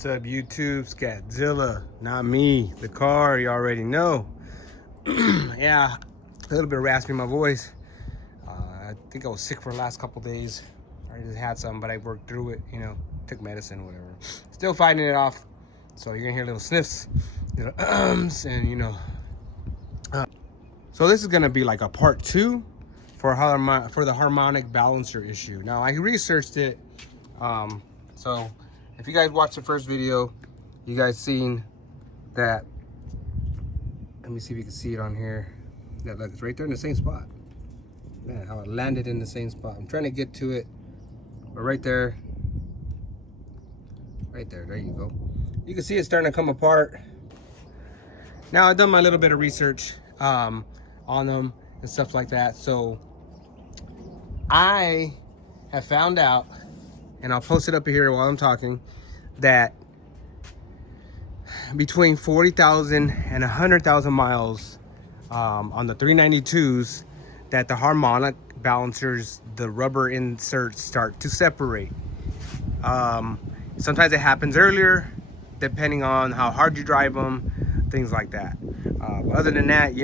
What's up, YouTube? Scatzilla, not me. The car, you already know. Yeah, a little bit raspy in my voice. I think I was sick for the last couple days. I just had some, but I worked through it, took medicine, whatever. Still fighting it off. So you're gonna hear little sniffs, little and so this is gonna be like a part 2 for the harmonic balancer issue. Now I researched it, so if you guys watched the first video, you guys seen that. Let me see if you can see it on here. Yeah, look, it's right there in the same spot. Man, how it landed in the same spot. I'm trying to get to it, but right there, there you go. You can see it's starting to come apart. Now I've done my little bit of research on them and stuff like that. So I have found out, and I'll post it up here while I'm talking, that between 40,000 and 100,000 miles on the 392s, that the harmonic balancers, the rubber inserts start to separate. Sometimes it happens earlier, depending on how hard you drive them, things like that. Other than that,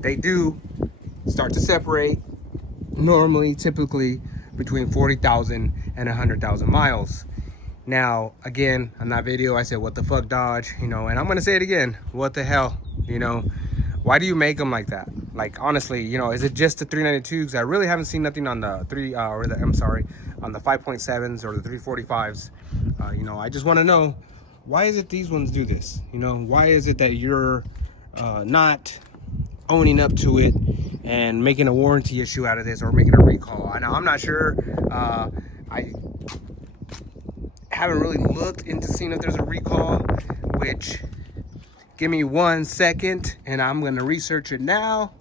they do start to separate normally, typically between 40,000 and 100,000 miles. Now, again, on that video, I said, what the fuck, Dodge, and I'm going to say it again. What the hell, why do you make them like that? Like, honestly, is it just the 392s? I really haven't seen nothing on the on the 5.7s or the 345s. I just want to know, why is it these ones do this? Why is it that you're not owning up to it and making a warranty issue out of this, or making a recall? I'm not sure. I haven't really looked into seeing if there's a recall, which, give me 1 second and I'm gonna research it now.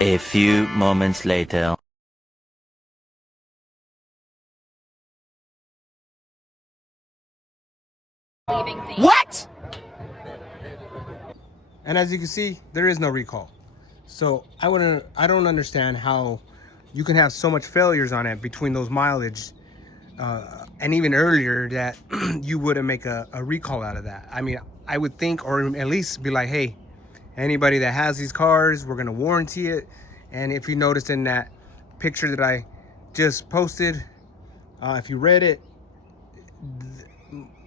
A few moments later. What? And as you can see, there is no recall. So I don't understand how you can have so much failures on it between those mileage and even earlier, that you wouldn't make a recall out of that. I mean, I would think, or at least be like, hey, anybody that has these cars, we're gonna warranty it. And if you noticed in that picture that I just posted, if you read it,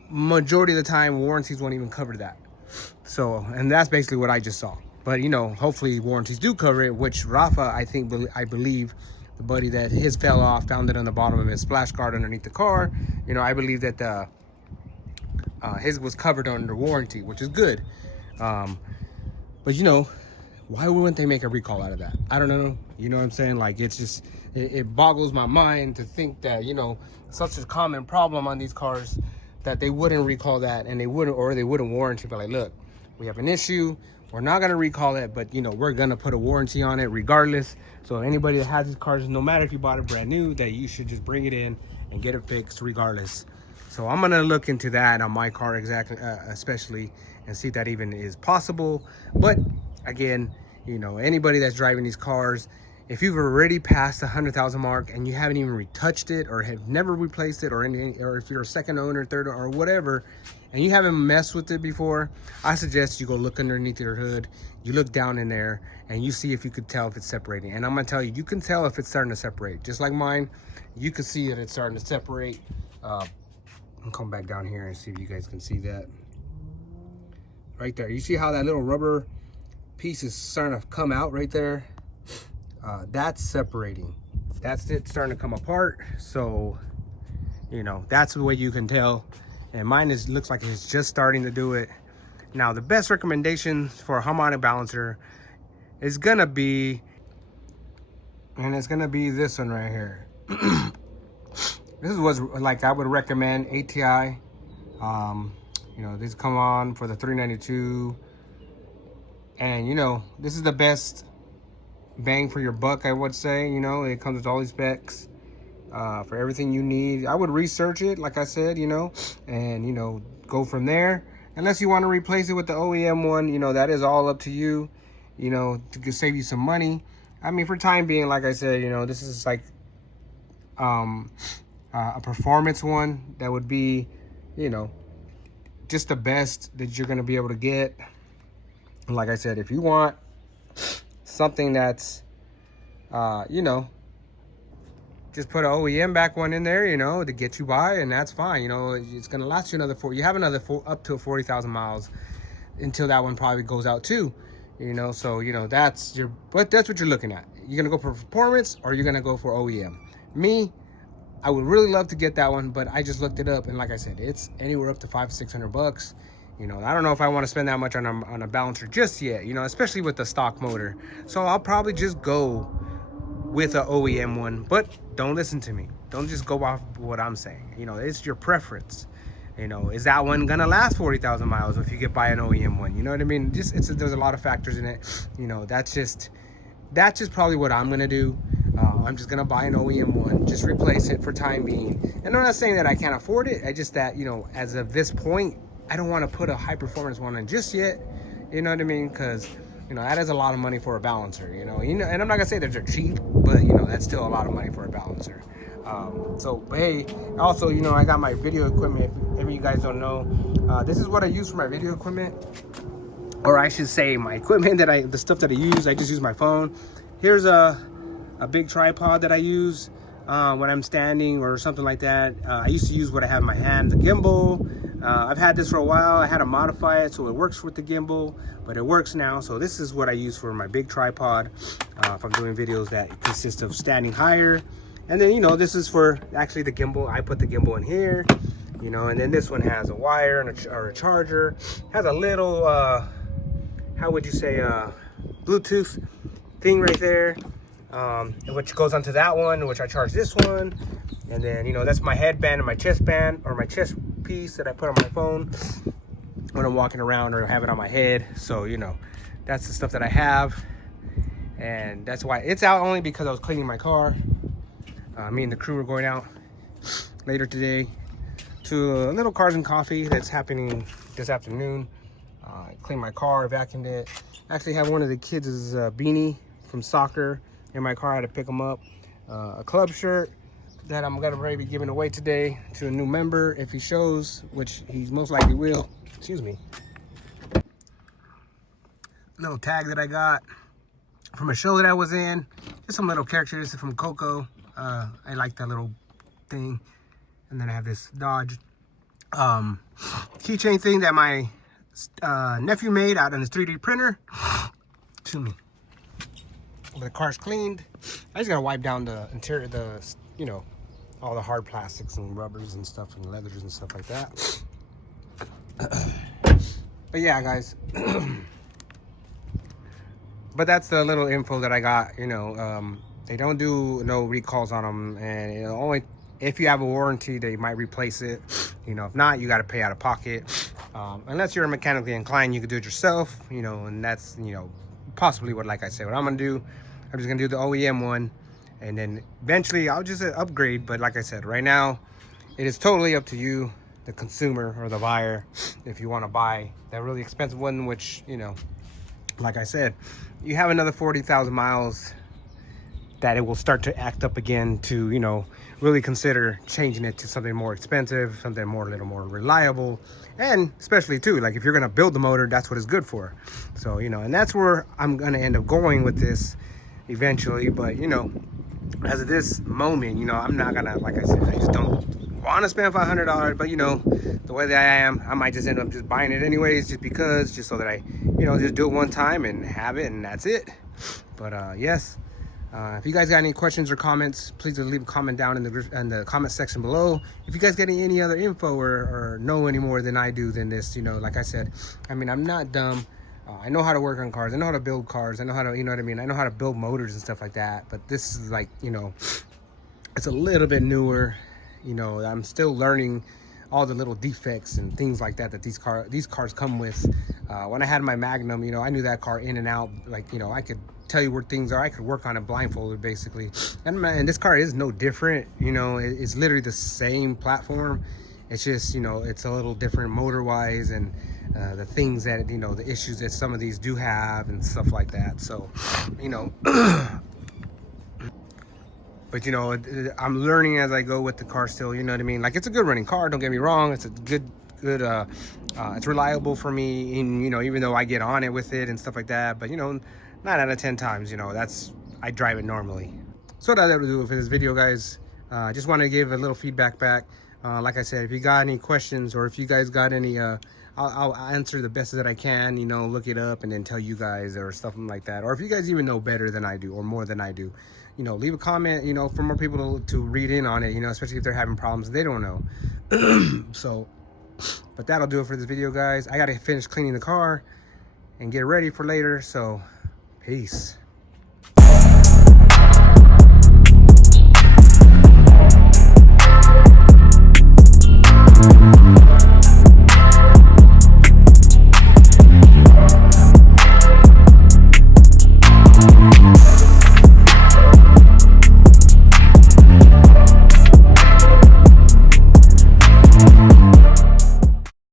majority of the time warranties won't even cover that. So, and that's basically what I just saw. But hopefully warranties do cover it, which Rafa, I believe, the buddy that his fell off, found it on the bottom of his splash guard underneath the car. I believe that his was covered under warranty, which is good. But why wouldn't they make a recall out of that? I don't know. You know what I'm saying? Like, it's just, it boggles my mind to think that, such a common problem on these cars, that they wouldn't recall that, and they wouldn't warranty. But like, look, we have an issue. We're not gonna recall it, but we're gonna put a warranty on it regardless. So anybody that has these cars, no matter if you bought it brand new, that you should just bring it in and get it fixed regardless. So I'm gonna look into that on my car, exactly, especially, and see if that even is possible. But again, anybody that's driving these cars, if you've already passed the 100,000 mark and you haven't even retouched it, or have never replaced it, or if you're a second owner, third, or whatever, and you haven't messed with it before, I suggest you go look underneath your hood. You look down in there and you see if you could tell if it's separating. And I'm gonna tell you, you can tell if it's starting to separate. Just like mine, you can see that it's starting to separate. I'll come back down here and see if you guys can see that. Right there, you see how that little rubber piece is starting to come out right there? That's separating. That's it starting to come apart. So that's the way you can tell. And mine looks like it's just starting to do it. Now, the best recommendation for a harmonic balancer is gonna be, it's gonna be this one right here. This is what's like I would recommend. ATI. These come on for the 392, and this is the best bang for your buck, I would say. It comes with all these specs for everything you need. I would research it, like I said, and go from there. Unless you want to replace it with the OEM one, that is all up to you, to save you some money. I mean, for time being, like I said, this is like a performance one that would be you know, just the best that you're going to be able to get. And like I said, if you want something that's, you know, just put an OEM back one in there, you know, to get you by, and that's fine. You know, it's going to last you another you have another up to 40,000 miles until that one probably goes out too, you know. So, you know, that's what you're looking at. You're going to go for performance, or you're going to go for OEM. Me, I would really love to get that one, but I just looked it up, and like I said, it's anywhere up to $500-600. You know, I don't know if I want to spend that much on a balancer just yet, you know, especially with the stock motor. So I'll probably just go with an OEM one, but don't listen to me. Don't just go off what I'm saying. You know, it's your preference. You know, is that one gonna last 40,000 miles if you get buy an OEM one? You know what I mean? Just there's a lot of factors in it. You know, that's just probably what I'm gonna do. I'm just gonna buy an OEM one, just replace it for time being. And I'm not saying that I can't afford it. I just that, you know, as of this point, I don't want to put a high performance one in just yet. You know what I mean? Because, you know, that is a lot of money for a balancer. You know, and I'm not gonna say that they're cheap, but you know, that's still a lot of money for a balancer. But hey, also, you know, I got my video equipment. If any of you guys don't know, this is what I use for my video equipment, or I should say my equipment the stuff that I use. I just use my phone. Here's a big tripod that I use when I'm standing or something like that. I used to use what I have in my hand, the gimbal. I've had this for a while. I had to modify it so it works with the gimbal, but it works now. So this is what I use for my big tripod if I'm doing videos that consist of standing higher. And then, you know, this is for actually the gimbal. I put the gimbal in here, you know, and then this one has a wire and or a charger. Has a little, how would you say, Bluetooth thing right there, which goes onto that one, which I charge this one. And then, you know, that's my headband and my chest band, or my chest piece that I put on my phone when I'm walking around or have it on my head. So, you know, that's the stuff that I have. And that's why it's out, only because I was cleaning my car. Me and the crew are going out later today to a little Cars and Coffee that's happening this afternoon. Cleaned my car, vacuumed it. Actually have one of the kids' beanie from soccer in my car. I had to pick them up. A club shirt that I'm gonna probably be giving away today to a new member if he shows, which he most likely will. Excuse me. Little tag that I got from a show that I was in. Just some little characteristics from Coco. I like that little thing. And then I have this Dodge keychain thing that my nephew made out on his 3D printer. Excuse me. The car's cleaned. I just gotta wipe down the interior, you know, all the hard plastics and rubbers and stuff and leathers and stuff like that. But yeah, guys. But that's the little info that I got. You know, they don't do no recalls on them, and you know, only if you have a warranty they might replace it. You know, if not, you got to pay out of pocket. Unless you're mechanically inclined, you can do it yourself. You know, and that's, you know, possibly what, like I said, what I'm gonna do. I'm just gonna do the OEM one, and then eventually I'll just upgrade. But like I said, right now it is totally up to you, the consumer or the buyer, if you want to buy that really expensive one, which, you know, like I said, you have another 40,000 miles that it will start to act up again to, you know, really consider changing it to something more expensive, something a little more reliable. And especially too, like if you're gonna build the motor, that's what it's good for. So, you know, and that's where I'm gonna end up going with this eventually. But, you know, as of this moment, you know, I'm not gonna, like I said, I just don't want to spend $500. But, you know, the way that I am, I might just end up just buying it anyways, just so that I, you know, just do it one time and have it, and that's it. But yes, if you guys got any questions or comments, please leave a comment down in the comment section below. If you guys get any other info or know any more than I do than this, you know, like I said, I mean, I'm not dumb. I know how to work on cars. I know how to build cars. I know how to, you know what I mean? I know how to build motors and stuff like that. But this is like, you know, it's a little bit newer. You know, I'm still learning all the little defects and things like that these cars come with. When I had my Magnum, you know, I knew that car in and out. Like, you know, I could tell you where things are. I could work on it blindfolded, basically. And this car is no different. You know, it's literally the same platform. It's just, you know, it's a little different motor-wise, and the things that, you know, the issues that some of these do have and stuff like that. So, you know, but But you know, I'm learning as I go with the car still, you know what I mean? Like, it's a good running car, don't get me wrong. It's a good it's reliable for me, and you know, even though I get on it with it and stuff like that, but you know, 9 out of 10 times, you know, I drive it normally. So what I have to do for this video, guys, I just want to give a little feedback back. Like I said, if you got any questions, or if you guys got any, I'll answer the best that I can, you know, look it up and then tell you guys or something like that. Or if you guys even know better than I do or more than I do, you know, leave a comment, you know, for more people to read in on it, you know, especially if they're having problems they don't know. So, but that'll do it for this video, guys. I got to finish cleaning the car and get ready for later. So, peace.